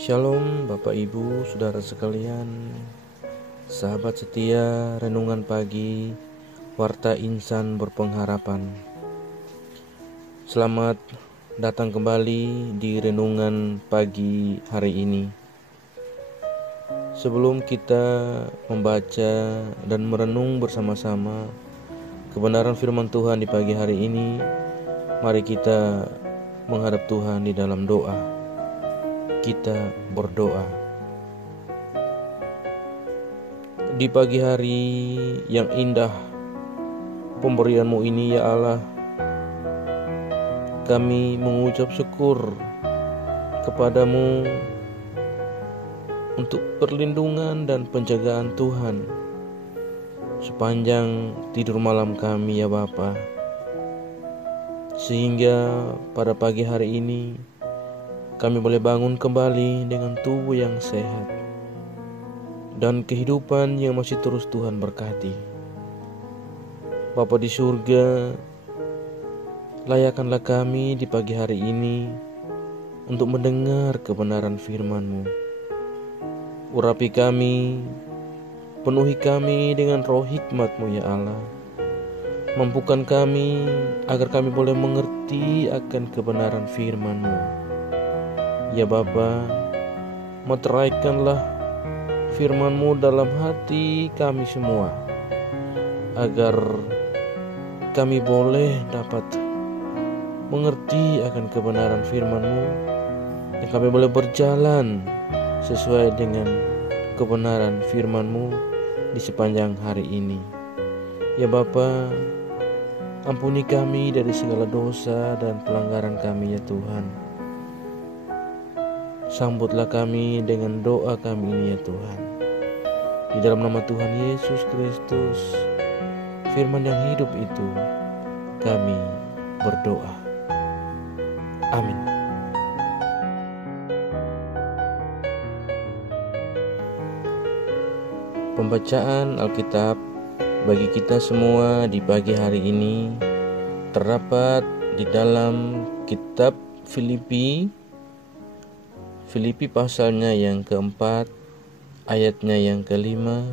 Shalom Bapak Ibu Saudara sekalian, sahabat setia Renungan Pagi Warta Insan Berpengharapan. Selamat datang kembali di Renungan Pagi hari ini. Sebelum kita membaca dan merenung bersama-sama kebenaran firman Tuhan di pagi hari ini, mari kita menghadap Tuhan di dalam doa. Kita berdoa. Di pagi hari yang indah pemberian-Mu ini, ya Allah, kami mengucap syukur kepadamu untuk perlindungan dan penjagaan Tuhan sepanjang tidur malam kami, ya Bapa, sehingga pada pagi hari ini kami boleh bangun kembali dengan tubuh yang sehat dan kehidupan yang masih terus Tuhan berkati. Bapa di surga, layakkanlah kami di pagi hari ini untuk mendengar kebenaran firman-Mu. Urapi kami, penuhi kami dengan roh hikmat-Mu, ya Allah. Mampukan kami agar kami boleh mengerti akan kebenaran firman-Mu. Ya Bapa, meteraikanlah firman-Mu dalam hati kami semua, agar kami boleh dapat mengerti akan kebenaran firman-Mu, dan kami boleh berjalan sesuai dengan kebenaran firman-Mu di sepanjang hari ini. Ya Bapa, ampuni kami dari segala dosa dan pelanggaran kami, ya Tuhan. Sambutlah kami dengan doa kami ini, ya Tuhan. Di dalam nama Tuhan Yesus Kristus, firman yang hidup itu, kami berdoa. Amin. Pembacaan Alkitab bagi kita semua di pagi hari ini terdapat di dalam kitab Filipi pasalnya yang keempat, ayatnya yang kelima,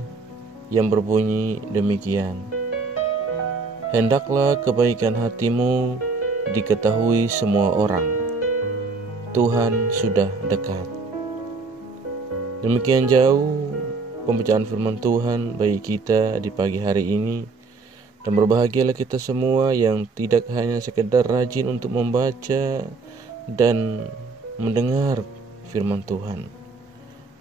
yang berbunyi demikian. Hendaklah kebaikan hatimu diketahui semua orang. Tuhan sudah dekat. Demikian jauh pembacaan firman Tuhan bagi kita di pagi hari ini. Dan berbahagialah kita semua yang tidak hanya sekedar rajin untuk membaca dan mendengar firman Tuhan,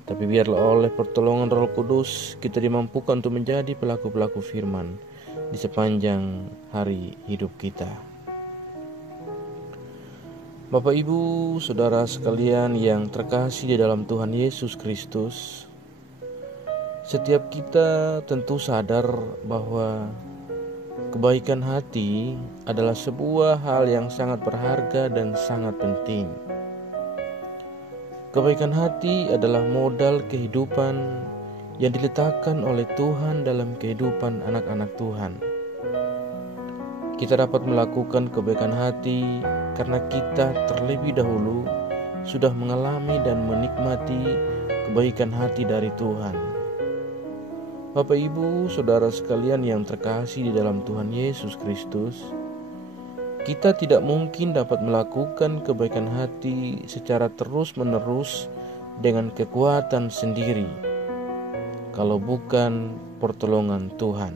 tapi biarlah oleh pertolongan Roh Kudus kita dimampukan untuk menjadi pelaku-pelaku firman di sepanjang hari hidup kita. Bapak, Ibu, Saudara sekalian yang terkasih di dalam Tuhan Yesus Kristus, setiap kita tentu sadar bahwa kebaikan hati adalah sebuah hal yang sangat berharga dan sangat penting. Kebaikan hati adalah modal kehidupan yang diletakkan oleh Tuhan dalam kehidupan anak-anak Tuhan. Kita dapat melakukan kebaikan hati karena kita terlebih dahulu sudah mengalami dan menikmati kebaikan hati dari Tuhan. Bapak, Ibu, Saudara sekalian yang terkasih di dalam Tuhan Yesus Kristus, kita tidak mungkin dapat melakukan kebaikan hati secara terus-menerus dengan kekuatan sendiri, kalau bukan pertolongan Tuhan.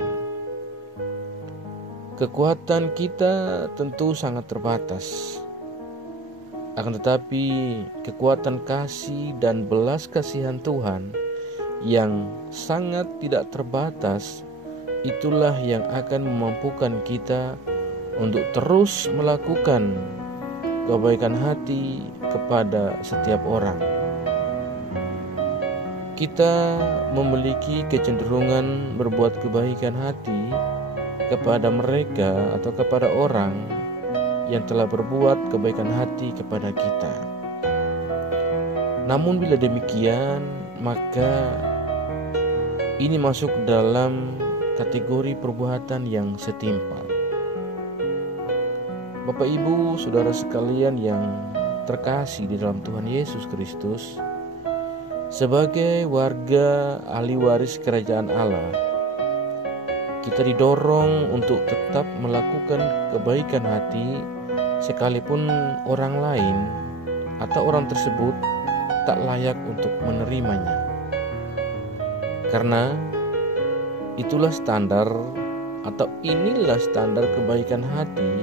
Kekuatan kita tentu sangat terbatas. Akan tetapi kekuatan kasih dan belas kasihan Tuhan yang sangat tidak terbatas, itulah yang akan memampukan kita untuk terus melakukan kebaikan hati kepada setiap orang. Kita memiliki kecenderungan berbuat kebaikan hati kepada mereka atau kepada orang yang telah berbuat kebaikan hati kepada kita. Namun bila demikian, maka ini masuk dalam kategori perbuatan yang setimpal. Bapak, Ibu, Saudara sekalian yang terkasih di dalam Tuhan Yesus Kristus, Sebagai warga ahli waris kerajaan Allah, kita didorong untuk tetap melakukan kebaikan hati sekalipun orang lain atau orang tersebut tak layak untuk menerimanya. Karena itulah standar atau inilah standar kebaikan hati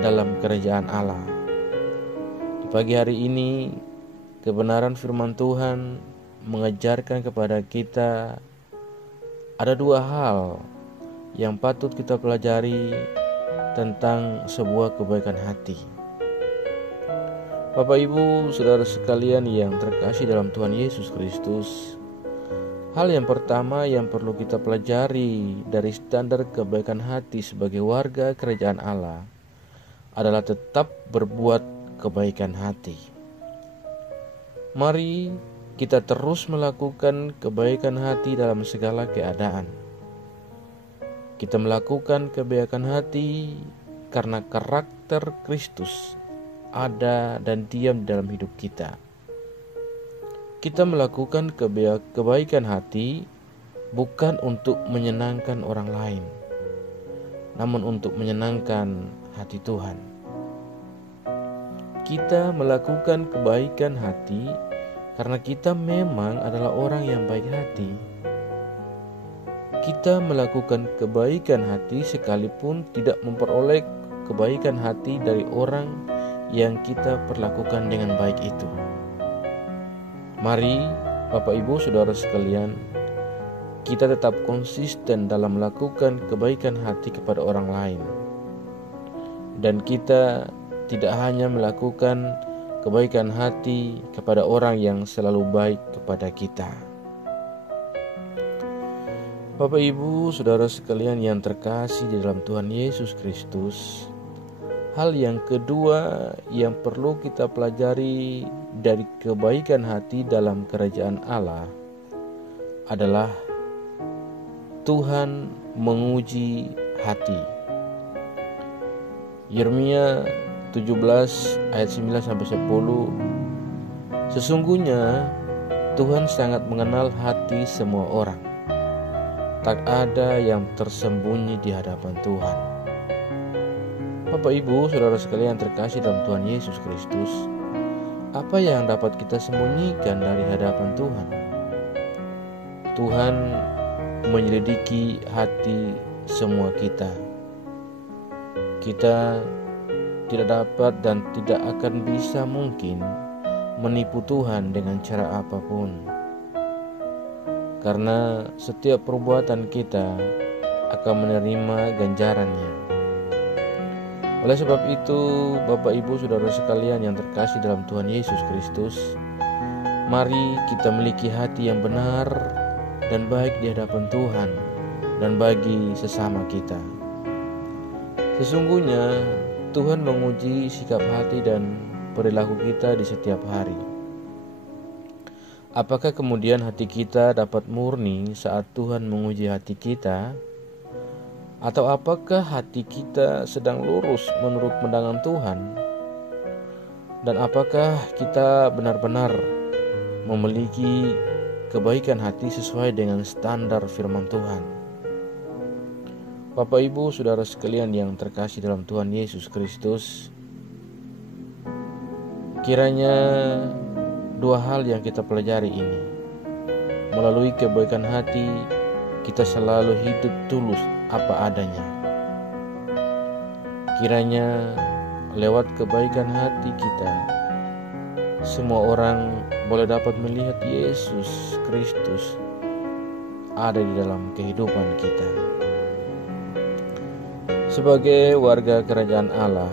dalam kerajaan Allah. Di pagi hari ini, kebenaran firman Tuhan mengajarkan kepada kita ada dua hal yang patut kita pelajari tentang sebuah kebaikan hati. Bapak, Ibu, saudara sekalian yang terkasih dalam Tuhan Yesus Kristus, hal yang pertama yang perlu kita pelajari dari standar kebaikan hati sebagai warga kerajaan Allah adalah tetap berbuat kebaikan hati. Mari kita terus melakukan kebaikan hati dalam segala keadaan. Kita melakukan kebaikan hati karena karakter Kristus ada dan diam dalam hidup kita. Kita melakukan kebaikan hati bukan untuk menyenangkan orang lain, namun untuk menyenangkan hati Tuhan. Kita melakukan kebaikan hati karena kita memang adalah orang yang baik hati. Kita melakukan kebaikan hati sekalipun tidak memperoleh kebaikan hati dari orang yang kita perlakukan dengan baik itu. Mari Bapak, Ibu, saudara sekalian, kita tetap konsisten dalam melakukan kebaikan hati kepada orang lain. Dan kita tidak hanya melakukan kebaikan hati kepada orang yang selalu baik kepada kita. Bapak, Ibu, saudara sekalian yang terkasih di dalam Tuhan Yesus Kristus, hal yang kedua yang perlu kita pelajari dari kebaikan hati dalam kerajaan Allah adalah Tuhan menguji hati. Yeremia 17 ayat 9-10, sesungguhnya Tuhan sangat mengenal hati semua orang. Tak ada yang tersembunyi di hadapan Tuhan. Bapak, Ibu, saudara sekalian terkasih dalam Tuhan Yesus Kristus, apa yang dapat kita sembunyikan dari hadapan Tuhan? Tuhan menyelidiki hati semua kita. Kita tidak dapat dan tidak akan bisa mungkin menipu Tuhan dengan cara apapun. Karena setiap perbuatan kita akan menerima ganjarannya. Oleh sebab itu, Bapak, Ibu, saudara sekalian yang terkasih dalam Tuhan Yesus Kristus, mari kita memiliki hati yang benar dan baik di hadapan Tuhan dan bagi sesama kita. Sesungguhnya Tuhan menguji sikap hati dan perilaku kita di setiap hari. Apakah kemudian hati kita dapat murni saat Tuhan menguji hati kita? Atau apakah hati kita sedang lurus menurut pandangan Tuhan? Dan apakah kita benar-benar memiliki kebaikan hati sesuai dengan standar firman Tuhan? Bapak, Ibu, saudara sekalian yang terkasih dalam Tuhan Yesus Kristus, kiranya dua hal yang kita pelajari ini. Melalui kebaikan hati, kita selalu hidup tulus apa adanya. Kiranya lewat kebaikan hati kita, semua orang boleh dapat melihat Yesus Kristus ada di dalam kehidupan kita. Sebagai warga kerajaan Allah,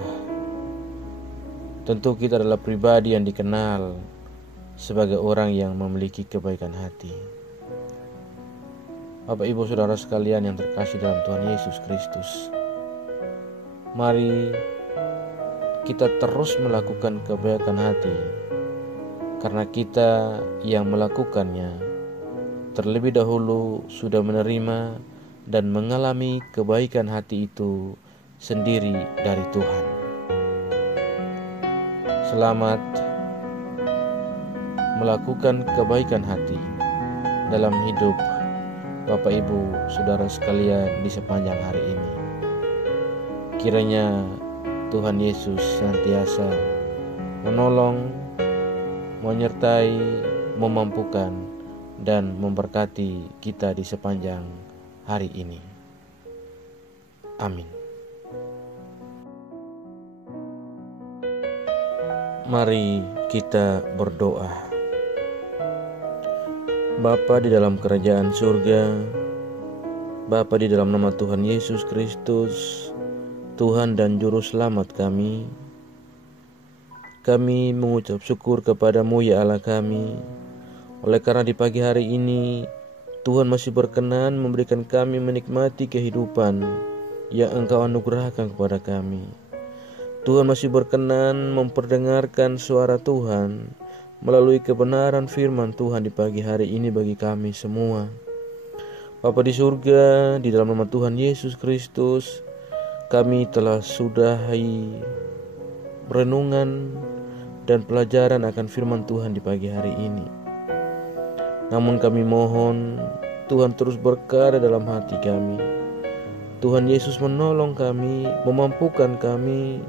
tentu kita adalah pribadi yang dikenal sebagai orang yang memiliki kebaikan hati. Bapak, Ibu, saudara sekalian yang terkasih dalam Tuhan Yesus Kristus, mari kita terus melakukan kebaikan hati, karena kita yang melakukannya terlebih dahulu sudah menerima dan mengalami kebaikan hati itu sendiri dari Tuhan. Selamat melakukan kebaikan hati dalam hidup Bapak Ibu Saudara sekalian di sepanjang hari ini. Kiranya Tuhan Yesus senantiasa menolong, menyertai, memampukan, dan memberkati kita di sepanjang hari ini. Amin. Mari kita berdoa. Bapa di dalam kerajaan surga, Bapa di dalam nama Tuhan Yesus Kristus, Tuhan dan Juru Selamat kami mengucap syukur kepadamu ya Allah kami, oleh karena di pagi hari ini Tuhan masih berkenan memberikan kami menikmati kehidupan yang Engkau anugerahkan kepada kami. Tuhan masih berkenan memperdengarkan suara Tuhan melalui kebenaran firman Tuhan di pagi hari ini bagi kami semua. Bapa di surga, di dalam nama Tuhan Yesus Kristus, kami telah sudahi renungan dan pelajaran akan firman Tuhan di pagi hari ini. Namun kami mohon Tuhan terus berkarya dalam hati kami. Tuhan Yesus menolong kami, memampukan kami,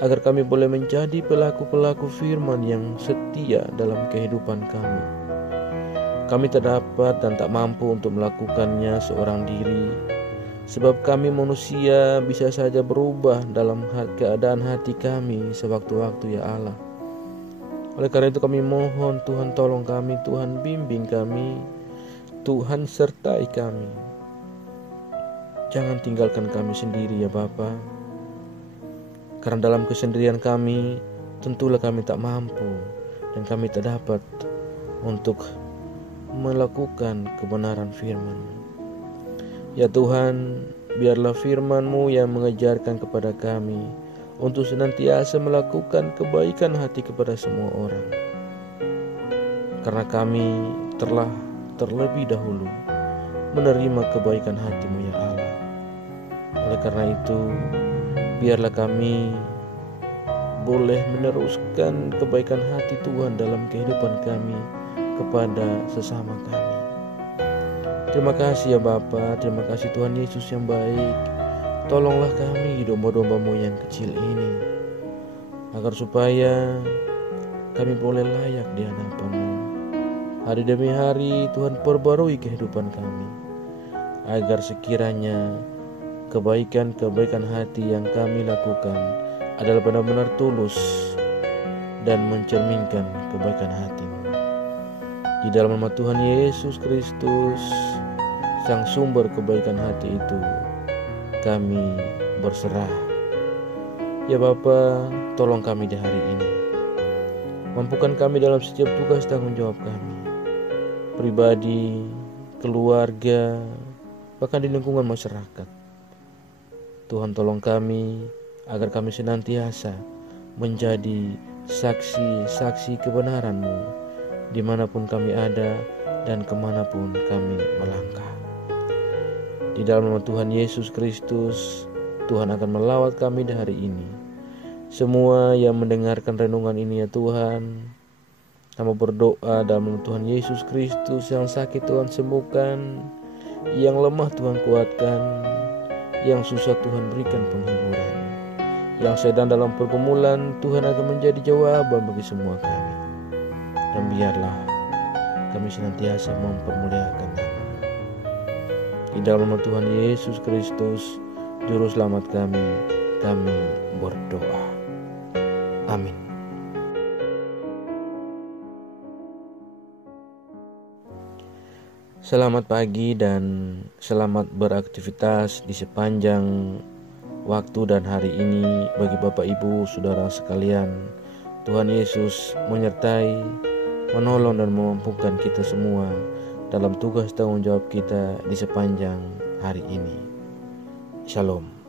agar kami boleh menjadi pelaku-pelaku firman yang setia dalam kehidupan kami. Kami tak dapat dan tak mampu untuk melakukannya seorang diri, sebab kami manusia bisa saja berubah dalam keadaan hati kami sewaktu-waktu ya Allah. Oleh karena itu kami mohon Tuhan tolong kami, Tuhan bimbing kami, Tuhan sertai kami. Jangan tinggalkan kami sendiri ya Bapa. Karena dalam kesendirian kami, tentulah kami tak mampu dan kami tak dapat untuk melakukan kebenaran firman. Ya Tuhan, biarlah firman-Mu yang mengajarkan kepada kami untuk senantiasa melakukan kebaikan hati kepada semua orang. Karena kami telah terlebih dahulu menerima kebaikan hati-Mu ya Allah. Oleh karena itu, biarlah kami boleh meneruskan kebaikan hati Tuhan dalam kehidupan kami kepada sesama kami. Terima kasih ya Bapa, terima kasih Tuhan Yesus yang baik. Tolonglah kami domba-domba-Mu yang kecil ini, agar supaya kami boleh layak di hadapan-Mu. Hari demi hari Tuhan perbarui kehidupan kami, agar sekiranya kebaikan-kebaikan hati yang kami lakukan adalah benar-benar tulus dan mencerminkan kebaikan hati-Mu. Di dalam nama Tuhan Yesus Kristus, Sang sumber kebaikan hati itu, kami berserah. Ya Bapa, tolong kami di hari ini. Mampukan kami dalam setiap tugas tanggung jawab kami, pribadi, keluarga, bahkan di lingkungan masyarakat. Tuhan tolong kami agar kami senantiasa menjadi saksi-saksi kebenaran-Mu dimanapun kami ada dan kemanapun kami melangkah. Di dalam nama Tuhan Yesus Kristus, Tuhan akan melawat kami di hari ini. Semua yang mendengarkan renungan ini ya Tuhan, kami berdoa dalam nama Tuhan Yesus Kristus, yang sakit Tuhan sembuhkan, yang lemah Tuhan kuatkan, yang susah Tuhan berikan penghiburan, yang sedang dalam pergumulan Tuhan akan menjadi jawaban bagi semua kami. Dan biarlah kami senantiasa mempermuliakan nama-Mu. Di dalam nama Tuhan Yesus Kristus, Juru Selamat kami berdoa. Amin. Selamat pagi dan selamat beraktivitas di sepanjang waktu dan hari ini bagi Bapak Ibu Saudara sekalian. Tuhan Yesus menyertai, menolong dan memampukan kita semua dalam tugas tanggung jawab kita di sepanjang hari ini. Shalom.